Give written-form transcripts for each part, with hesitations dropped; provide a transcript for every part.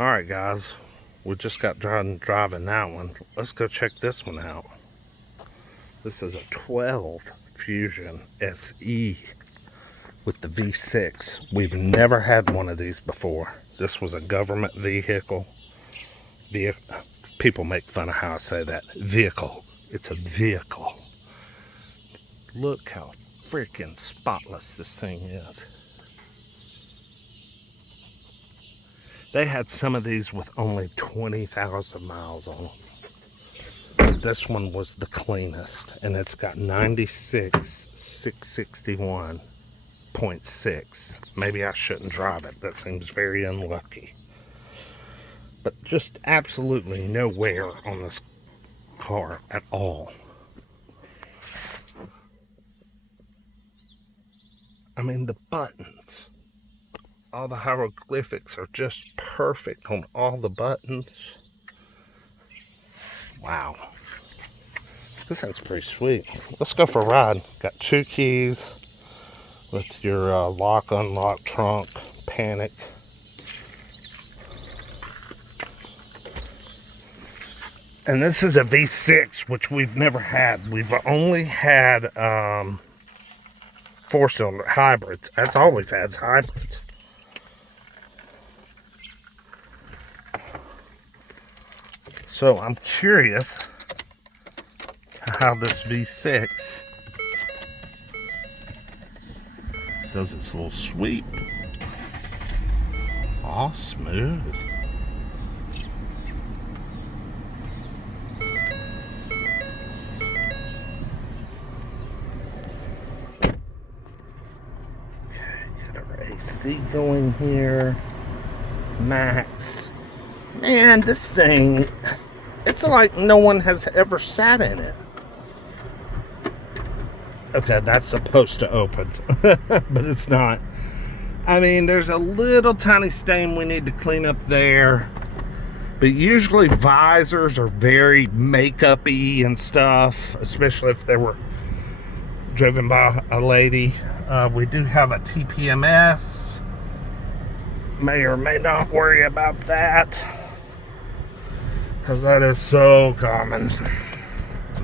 Alright guys, we just got done driving that one. Let's go check this one out. This is a 12 Fusion SE with the V6. We've never had one of these before. This was a government vehicle. People make fun of how I say that. Vehicle. It's a vehicle. Look how freaking spotless this thing is. They had some of these with only 20,000 miles on them. This one was the cleanest, and it's got 96,661.6. Maybe I shouldn't drive it. That seems very unlucky. But just absolutely no wear on this car at all. I mean, the buttons. All the hieroglyphics are just perfect on all the buttons. Wow. This thing's pretty sweet. Let's go for a ride. Got 2 keys with your lock, unlock, trunk, panic. And this is a V6, which we've never had. We've only had 4-cylinder hybrids. That's all we've had is hybrids. So I'm curious how this V6 does its little sweep. All smooth. Okay, got our AC going here. Max. Man, this thing, it's like no one has ever sat in it. Okay, that's supposed to open, but it's not. I mean, there's a little tiny stain we need to clean up there. But usually visors are very makeup-y and stuff, especially if they were driven by a lady. We do have a TPMS. May or may not worry about that, because that is so common.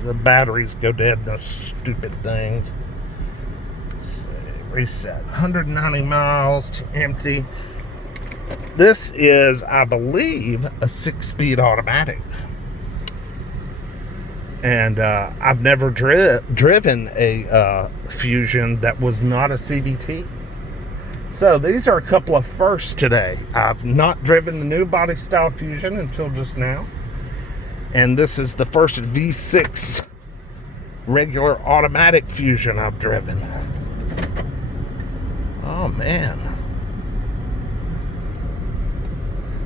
The batteries go dead, those stupid things. Let's see, reset. 190 miles to empty. This is, I believe, a 6-speed automatic. And I've never driven a Fusion that was not a CVT. So these are a couple of firsts today. I've not driven the new body style Fusion until just now. And this is the first V6 regular automatic Fusion I've driven. Oh man.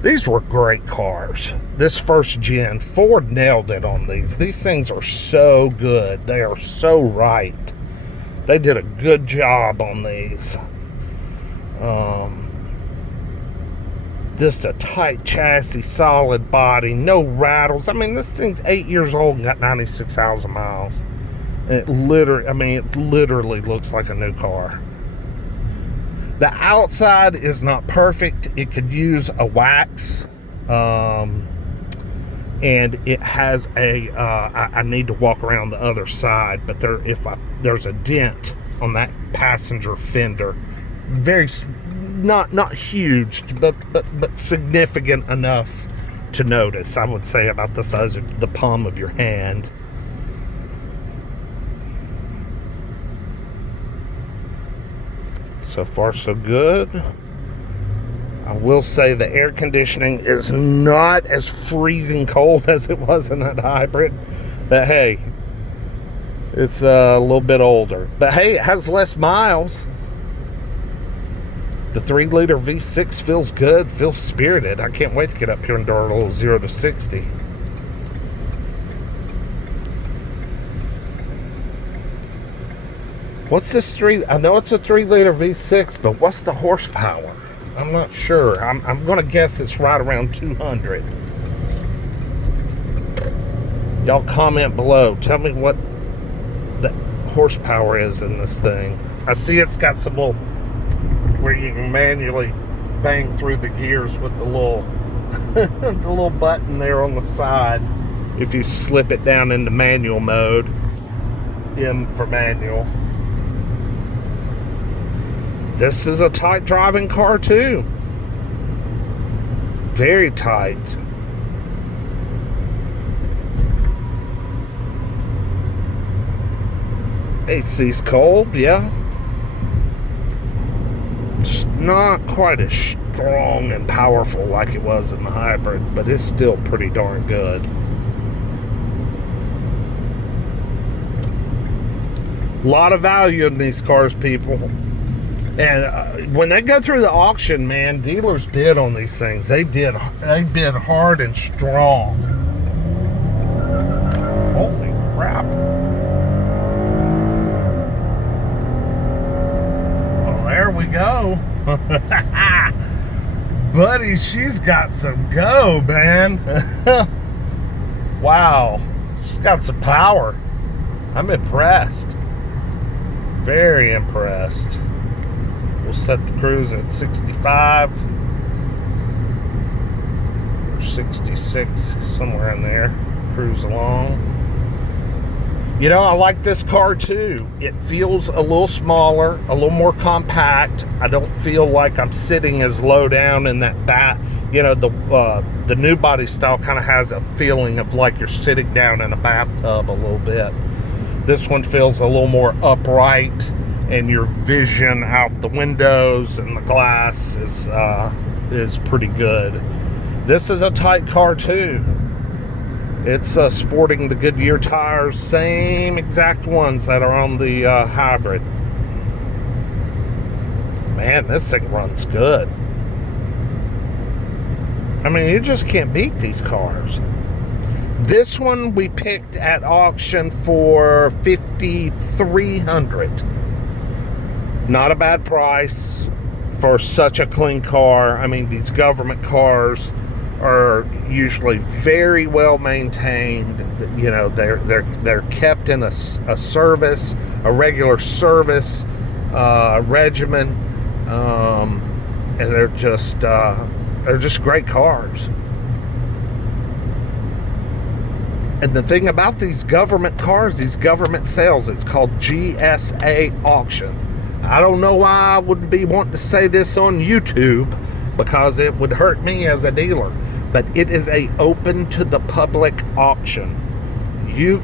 These were great cars. This first gen, Ford nailed it on these. These things are so good. They are so right. They did a good job on these. Just a tight chassis, solid body, no rattles. I mean, this thing's 8 years old and got 96,000 miles. And it literally looks like a new car. The outside is not perfect. It could use a wax. And it has a, I need to walk around the other side, but there's a dent on that passenger fender. Very, not huge, but significant enough to notice. I would say about the size of the palm of your hand. So far so good. I will say the air conditioning is not as freezing cold as it was in that hybrid, but hey, it's a little bit older, but hey, it has less miles. The 3-liter V6 feels good, feels spirited. I can't wait to get up here and do a little 0 to 60. What's this I know it's a 3-liter V6, but what's the horsepower? I'm not sure. I'm going to guess it's right around 200. Y'all comment below. Tell me what the horsepower is in this thing. I see it's got some little where you can manually bang through the gears with the little The little button there on the side, if you slip it down into manual mode. M for manual. This is a tight driving car too. Very tight. AC's cold, yeah. Just not quite as strong and powerful like it was in the hybrid, but it's still pretty darn good. A lot of value in these cars, people. And when they go through the auction, man, dealers bid on these things. They bid hard and strong. Holy crap. Well, there we go. Buddy, she's got some go, man. Wow. She's got some power. I'm impressed. Very impressed. We'll set the cruise at 65, 66, somewhere in there. Cruise along. You know, I like this car too. It feels a little smaller, a little more compact. I don't feel like I'm sitting as low down in that back. You know, the new body style kind of has a feeling of like you're sitting down in a bathtub a little bit. This one feels a little more upright, and your vision out the windows and the glass is pretty good. This is a tight car too. It's sporting the Goodyear tires, same exact ones that are on the hybrid. Man, this thing runs good. I mean, you just can't beat these cars. This one we picked at auction for $5,300. Not a bad price for such a clean car. I mean, these government cars are usually very well maintained. You know, they're kept in a service, a regular service regimen, and they're just great cars. And the thing about these government cars, these government sales, it's called GSA auction. I don't know why I would be wanting to say this on YouTube, because it would hurt me as a dealer, but it is a open to the public auction. You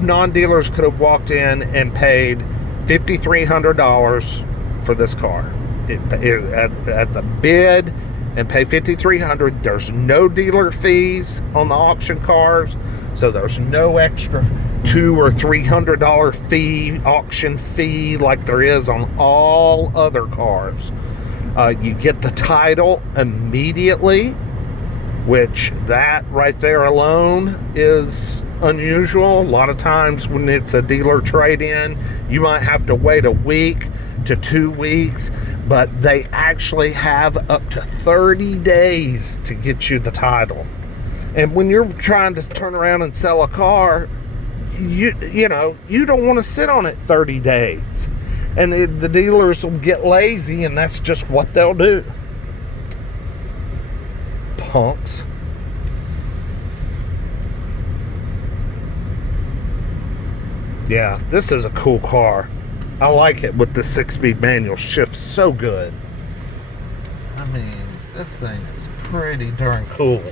non-dealers could have walked in and paid $5,300 for this car. At the bid, and pay $5,300. There's no dealer fees on the auction cars, so there's no extra $200 or $300 fee, auction fee, like there is on all other cars. You get the title immediately, which that right there alone is unusual. A lot of times when it's a dealer trade-in, you might have to wait a week to 2 weeks, but they actually have up to 30 days to get you the title. And when you're trying to turn around and sell a car, you don't want to sit on it 30 days. And the dealers will get lazy, and that's just what they'll do. Punks. Yeah, this is a cool car. I like it with the 6-speed manual. Shifts so good. I mean, this thing is pretty darn cool.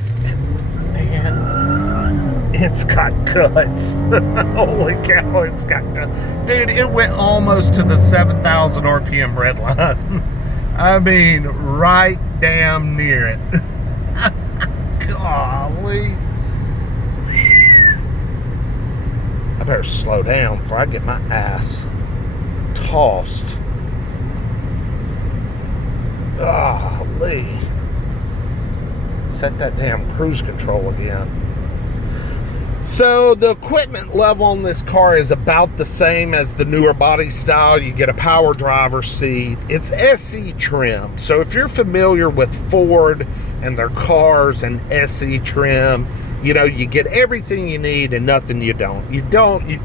Man, it's got guts. Holy cow, it's got guts. Dude, it went almost to the 7,000 RPM red line. I mean, right damn near it. Golly. I better slow down before I get my ass tossed. Golly. Set that damn cruise control again. So the equipment level on this car is about the same as the newer body style. You get a power driver's seat. It's SE trim. So if you're familiar with Ford and their cars and SE trim, you know, you get everything you need and nothing you don't. You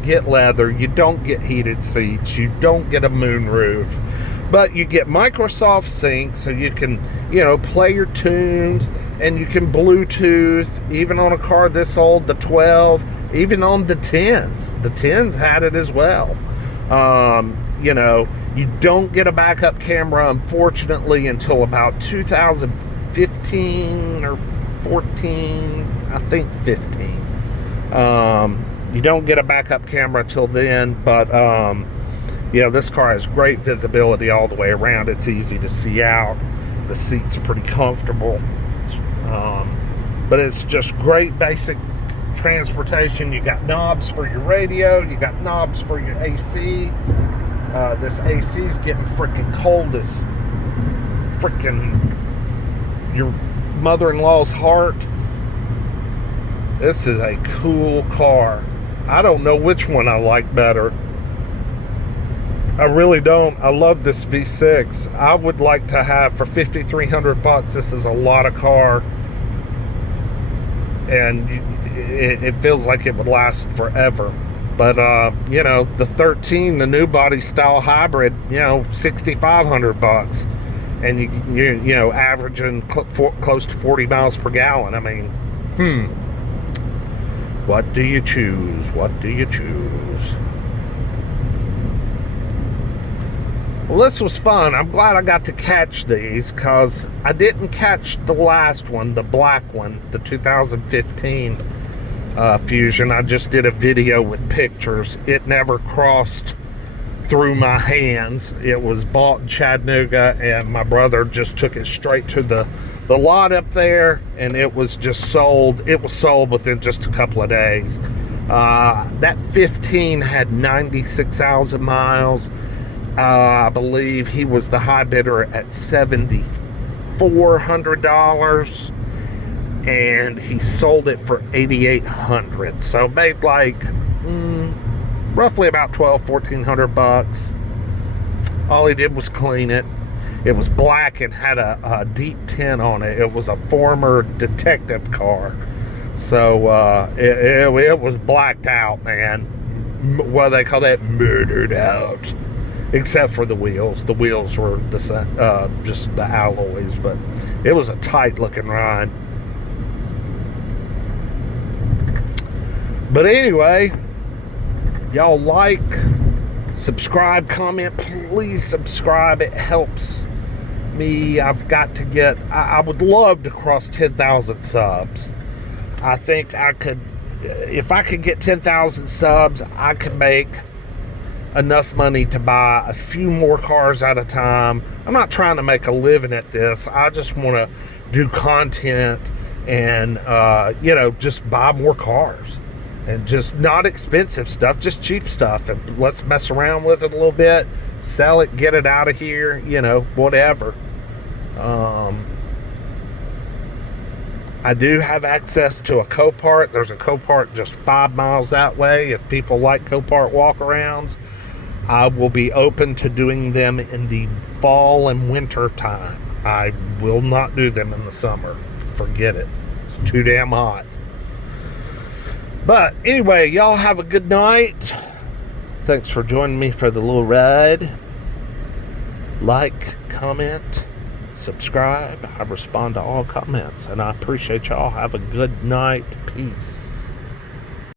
get leather. You don't get heated seats. You don't get a moonroof. But you get Microsoft Sync, so you can, play your tunes, and you can Bluetooth, even on a car this old, the 12, even on the 10s. The 10s had it as well. You don't get a backup camera, unfortunately, until about 2015 or 14, I think 15. You don't get a backup camera till then, but this car has great visibility all the way around. It's easy to see out. The seats are pretty comfortable. But it's just great basic transportation. You got knobs for your radio. You got knobs for your AC. This AC is getting freaking cold as freaking your mother-in-law's heart. This is a cool car. I don't know which one I like better. I really don't. I love this V6. I would like to have, for $5,300, this is a lot of car. And it feels like it would last forever. But, the 13, the new body style hybrid, $6,500. And you're averaging close to 40 miles per gallon. I mean, what do you choose? What do you choose? Well, this was fun. I'm glad I got to catch these, because I didn't catch the last one, the black one, the 2015 Fusion. I just did a video with pictures. It never crossed through my hands. It was bought in Chattanooga, and my brother just took it straight to the lot up there, and it was just sold. It was sold within just a couple of days. That 15 had 96,000 miles. I believe he was the high bidder at $7,400, and he sold it for $8,800. So made like roughly about $1,400. All he did was clean it. It was black and had a deep tint on it. It was a former detective car, so it was blacked out, man. What do they call that? Murdered out. Except for the wheels. The wheels were just the alloys, but it was a tight looking ride. But anyway, y'all like, subscribe, comment. Please subscribe. It helps me. I've got to get, I would love to cross 10,000 subs. I think I could, if I could get 10,000 subs, I could make enough money to buy a few more cars at a time. I'm not trying to make a living at this. I just want to do content and just buy more cars, and just not expensive stuff, just cheap stuff, and let's mess around with it a little bit, sell it, get it out of here, whatever. I do have access to a Copart. There's a Copart just 5 miles that way. If people like Copart walkarounds, I will be open to doing them in the fall and winter time. I will not do them in the summer. Forget it. It's too damn hot. But anyway, y'all have a good night. Thanks for joining me for the little ride. Like, comment, subscribe. I respond to all comments, and I appreciate y'all. Have a good night. Peace.